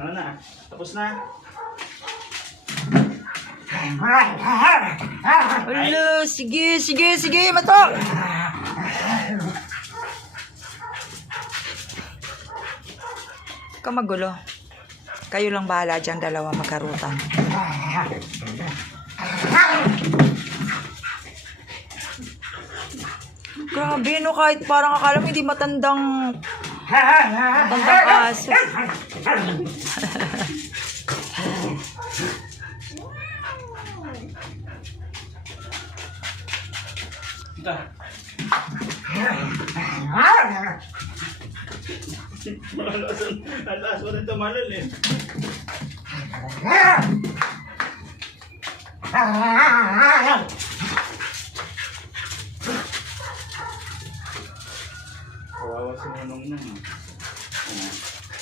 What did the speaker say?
Ano na? Tapos na? Alo, sige, mato! Huwag ka magulo. Kayo lang bahala dyan, dalawa magkarutan. Grabe, no, kahit parang akala mo hindi matandang aso. Ito. Alas mo nito malal eh. Kawawa si Nonong na.